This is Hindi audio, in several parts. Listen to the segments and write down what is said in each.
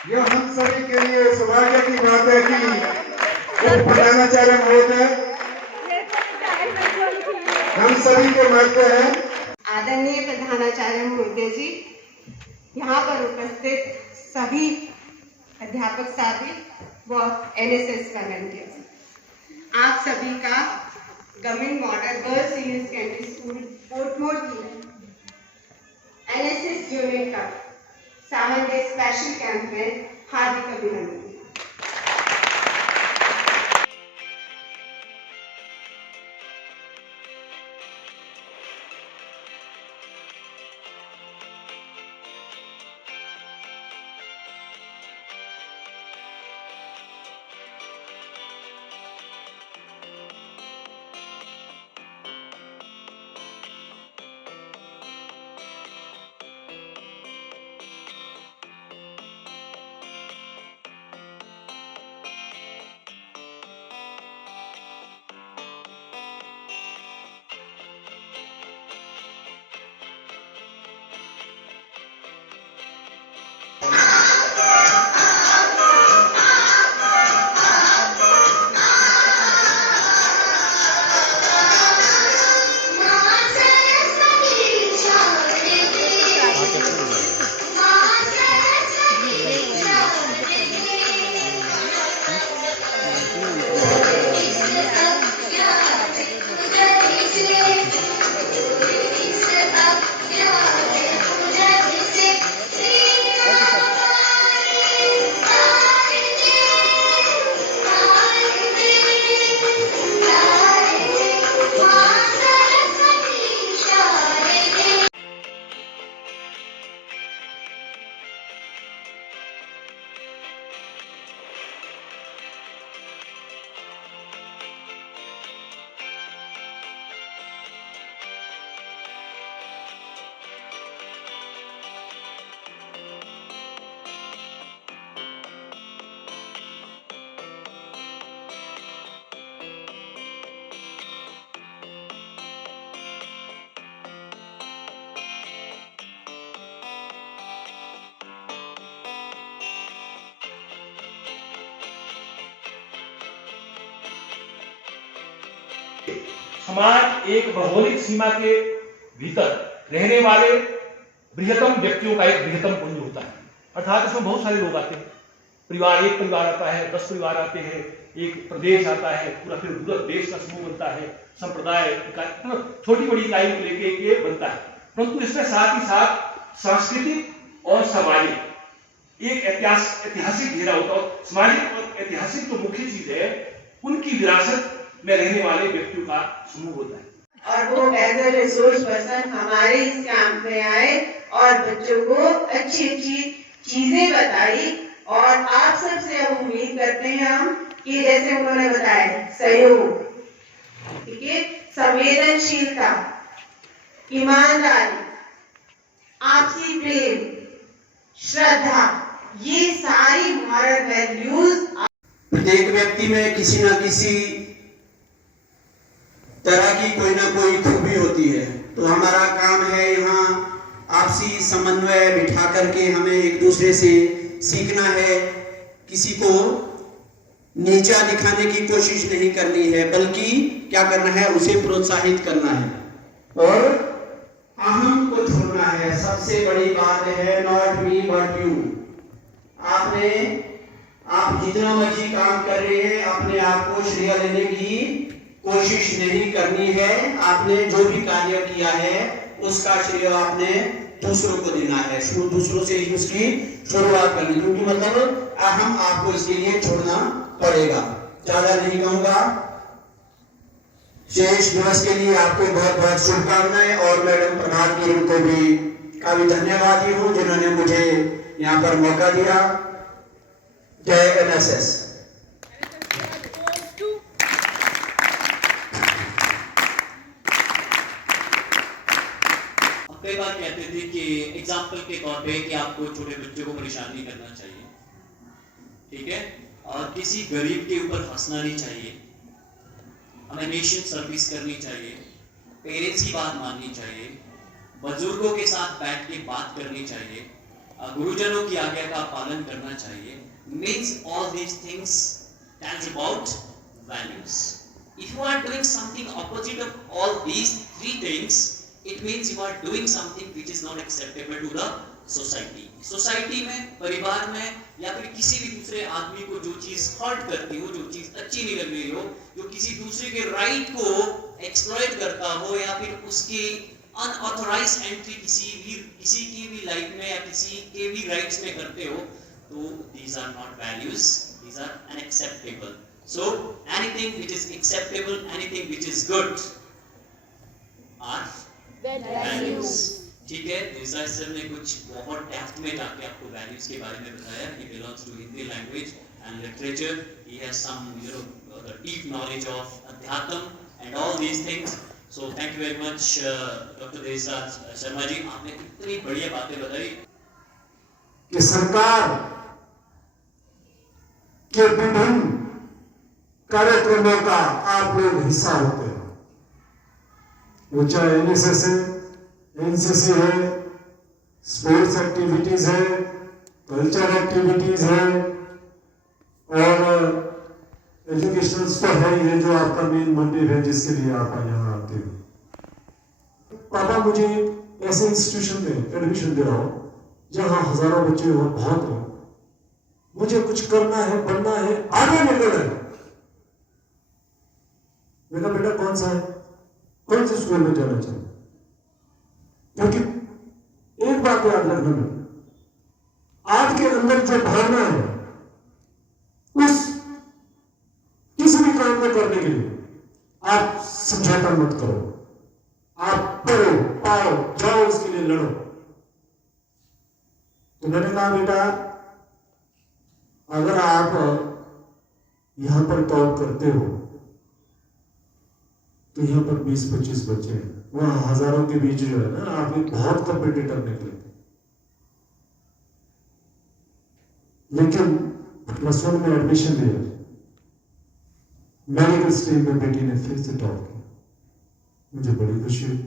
यह हम सभी के लिए सौभाग्य की बात है कि प्रधानाचार्य महोदय हम सभी के मध्य है। आदरणीय प्रधानाचार्य महोदय जी, यहाँ पर उपस्थित सभी अध्यापक साथी व एनएसएस वॉलंटियर्स, आप सभी का government model girls senior secondary school Portmore की एनएसएस यूनिट का 7 डे स्पेशल कैंप में हार्दिक अभिनंदन। समाज एक भौगोलिक सीमा के भीतर रहने वाले बृहत्तम व्यक्तियों का एक बृहत्तम पुंज होता है। अर्थात इसमें बहुत सारे लोग आते हैं, एक परिवार आता है, 10 परिवार आते हैं, एक प्रदेश आता है, पूरा फिर पूरा देश का समूह बनता है, संप्रदाय छोटी बड़ी इकाई को लेके ये बनता है। परंतु इसमें साथ ही साथ सांस्कृतिक और सामाजिक एक ऐतिहासिक घेरा होता है। सामाजिक और ऐतिहासिक जो मुख्य चीज है उनकी विरासत में रहने वाले व्यक्तियों का समूह होता है। और वो एज ए रिसोर्स पर्सन हमारे इस कैंप में आए और बच्चों को अच्छी अच्छी चीजें बताई। और आप सबसे अब उम्मीद करते हैं हम कि जैसे उन्होंने बताया सहयोग, ठीक है, संवेदनशीलता, ईमानदारी, आपसी प्रेम, श्रद्धा, ये सारी मॉरल वैल्यूज प्रत्येक व्यक्ति में किसी न किसी तरह की कोई ना कोई खूबी होती है। तो हमारा काम है यहाँ आपसी समन्वय बिठा करके हमें एक दूसरे से सीखना है। किसी को नीचा दिखाने की कोशिश नहीं करनी है, बल्कि क्या करना है, उसे प्रोत्साहित करना है और अहम को छोड़ना है। सबसे बड़ी बात है नॉट मी बट यू। आप जितना मर्जी काम कर रहे हैं अपने आप को श्रेय लेने की कोशिश नहीं करनी है। आपने जो भी कार्य किया है उसका श्रेय आपने दूसरों को देना है, दूसरों से ही उसकी शुरुआत करनी, क्योंकि मतलब अहम आपको इसके लिए छोड़ना पड़ेगा। ज्यादा नहीं कहूंगा। शेष दिवस के लिए आपको बहुत बहुत शुभकामनाएं और मैडम प्रधान जी को भी काफी धन्यवाद हूँ जिन्होंने मुझे यहाँ पर मौका दिया। जय एनएसएस। कई बार कहते थे कि एग्जाम्पल के तौर पे कि आपको छोटे बच्चों को परेशान नहीं करना चाहिए, ठीक है, और किसी गरीब के ऊपर हंसना नहीं चाहिए, हमें नेशन सर्विस करनी चाहिए, पेरेंट्स की बात माननी चाहिए, बुजुर्गों के साथ बैठ के बात करनी चाहिए, गुरुजनों की आज्ञा का पालन करना चाहिए, means all these things tells about values. If you are doing something opposite of all these three things, it means you are doing something which is not acceptable to the society. Society में, परिवार में या फिर किसी भी दूसरे आदमी को जो चीज हर्ट करती हो, जो चीज अच्छी नहीं लग रही हो, जो किसी दूसरे के राइट को एक्सप्लॉइट करता हो या फिर उसकी अनऑथराइज्ड एंट्री किसी की भी लाइफ में या किसी के भी राइट्स में करते हो, तो these are not values, these are unacceptable. So anything which is acceptable, anything which is good are values. ठीक है, दिशा सर ने कुछ बहुत डेप्थ में जाके आपको वैल्यूज के बारे में बताया. He belongs to Hindi language and literature. He has some, the deep knowledge of Adhyatam and all these things. So thank you very much, Dr. Desai Sharma जी, आपने इतनी बढ़िया बातें बताई कि सरकार के विभिन्न कार्यक्रमों का आप लोग हिस्सा होते हैं. वो चाहे NSS है, NCC है, स्पोर्ट्स एक्टिविटीज है, कल्चर एक्टिविटीज है और एजुकेशनल तो है ही है, जो आपका मेन मोटिव है जिसके लिए आप यहाँ आते हो. पापा मुझे ऐसे इंस्टीट्यूशन में एडमिशन दे रहा हो जहाँ हजारों बच्चे हो, बहुत हो, मुझे कुछ करना है, बनना है, आगे निकलना है. मेरा बेटा कौन सा है, कौन से स्कूल में जाना चाहिए? क्योंकि एक बात याद रखना है, आपके अंदर जो भावना है उस किसी भी काम में करने के लिए आप समझौता मत करो. आप पढ़ो, पाओ, जाओ, उसके लिए लड़ो. तो मैंने कहा बेटा, अगर आप यहां पर टॉप करते हो तो यहां पर 20-25 बच्चे हैं, वहां हजारों के बीच जो है ना, आप एक बहुत कॉम्पिटिटर निकले. लेकिन +1 में एडमिशन लिया, मेडिकल स्ट्रीम में बेटी ने फिर से टॉप किया. मुझे बड़ी खुशी हुई.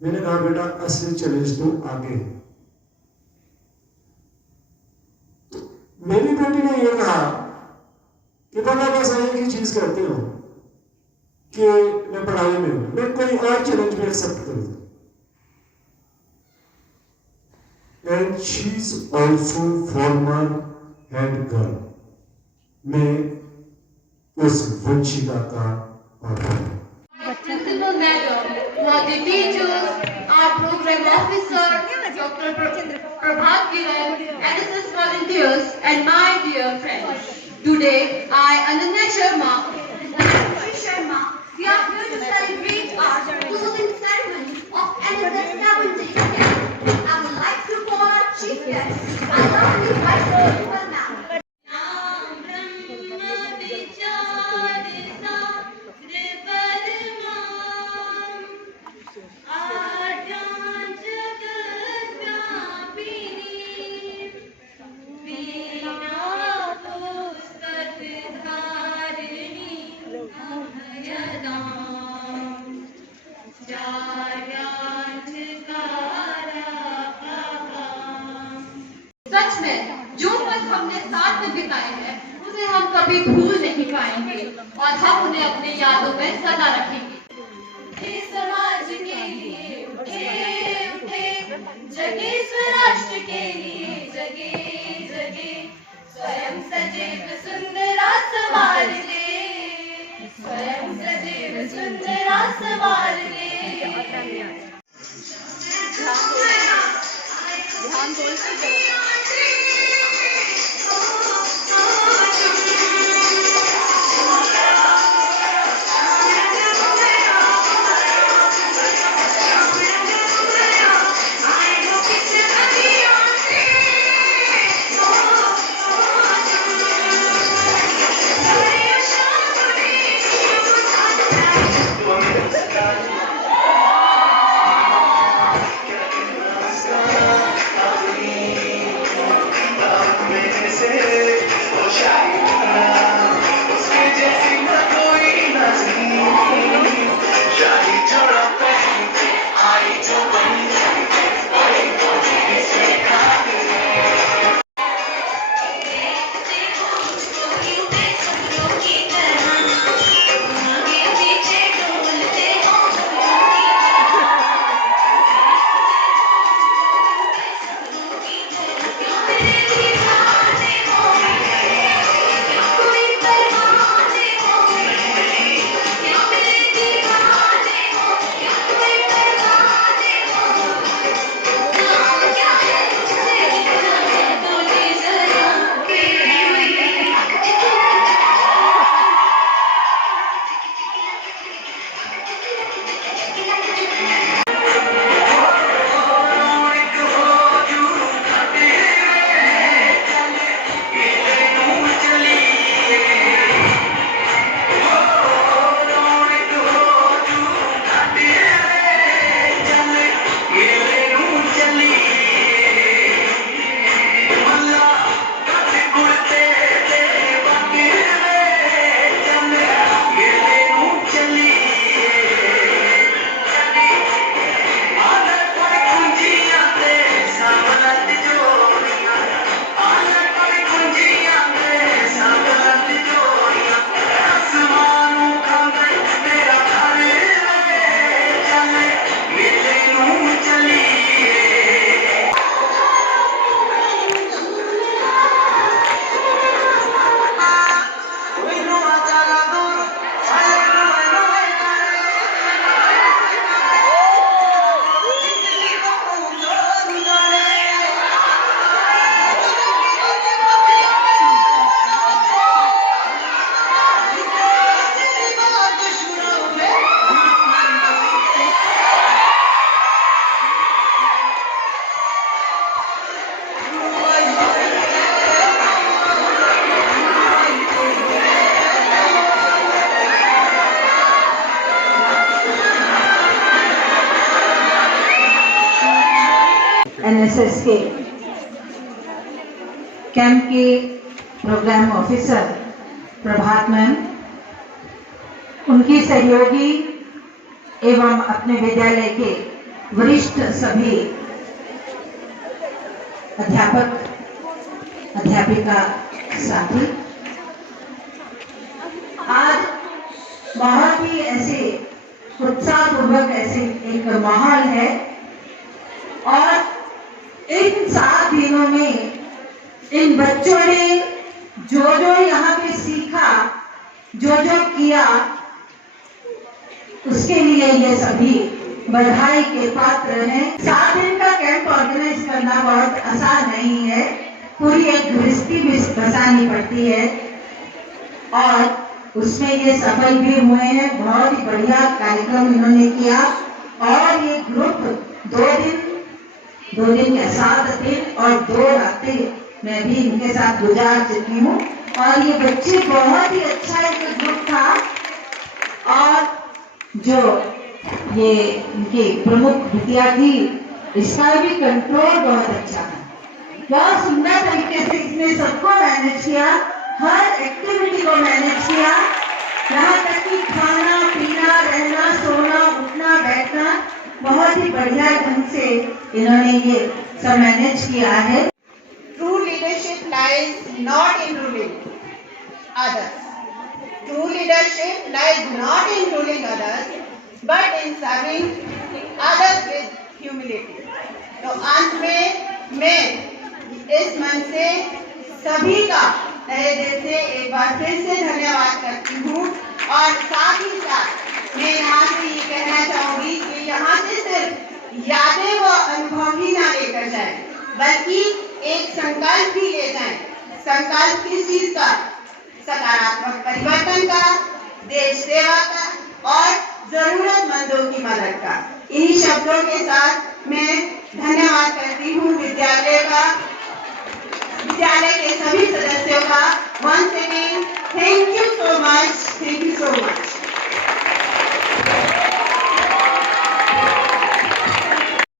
मैंने कहा बेटा, असली चैलेंज तो आगे है. तो मेरी बेटी ने यह कहा कि पापा बस एक ही चीज कहती हूं कि मैं पढ़ाई में हूं, मैं कोई और चैलेंज भी एक्सेप्ट करूंगा. And she is also farmer head girl. मैं उस वंशिका का पापा हूं. Principal Madam, the teachers, our program officer, Dr. Prabhat Giran, NSS volunteers, and my dear friends. Today, I, Ananya Sharma, we are here to celebrate our closing ceremony of NSS 70. I would like to call our chief guest, our lovely Vice Principal Ma'am. सच में जो पल हमने साथ में बिताए हैं उसे हम कभी भूल नहीं पाएंगे और हम उन्हें अपनी यादों में सदा रखेंगे. समाज के लिए उठे जगे, स्वराष्ट्र के लिए जगे जगे, स्वयं सजीव सुंदरा सवार ले, स्वयं सजीव सुंदरा सवार ले. ध्यान बोलते एनएसएस के कैंप के प्रोग्राम ऑफिसर प्रभात मैम, उनकी सहयोगी एवं अपने विद्यालय के वरिष्ठ सभी अध्यापक अध्यापिका साथी, आज बहुत ही ऐसे उत्साहपूर्वक ऐसे एक माहौल है और इन 7 दिनों में इन बच्चों ने जो यहाँ पे सीखा, जो किया, उसके लिए ये सभी बधाई के पात्र हैं। 7 दिन का कैंप ऑर्गेनाइज करना बहुत आसान नहीं है, पूरी एक गृहस्थी भी बसानी पड़ती है और उसमें ये सफल भी हुए हैं। बहुत ही बढ़िया कार्यक्रम इन्होंने किया और ये ग्रुप 2 दिन के 7 दिन और 2 रातें मैं भी इनके साथ गुजार चुकी हूँ और ये बच्चे बहुत ही अच्छा एक ग्रुप था और जो ये इनकी प्रमुख बिटिया थी, इसका भी कंट्रोल बहुत अच्छा था। बहुत सुंदर तरीके से इसने सबको मैनेज किया, हर एक्टिविटी को मैनेज किया, यहाँ तक कि खाना पीना, रहना, सोना, उठना, बैठना बहुत ही बढ़िया ढंग से इन्होंने ये सब मैनेज किया है। True leadership lies not in ruling others. True leadership lies not in ruling others, but in serving others with humility. तो अंत में मैं इस मन से सभी का तहे दिल से एक बार फिर से धन्यवाद करती हूँ और साथ ही साथ मैं यहाँ से ये कहना चाहूँगी कि यहाँ से सिर्फ यादें व अनुभव ही ना लेकर जाए, बल्कि एक संकल्प भी ले जाएं। संकल्प किस चीज का? सकारात्मक परिवर्तन का, देश सेवा का और जरूरतमंदों की मदद का। इन्हीं शब्दों के साथ मैं धन्यवाद करती हूँ विद्यालय के सभी सदस्यों का। Once again thank you so much.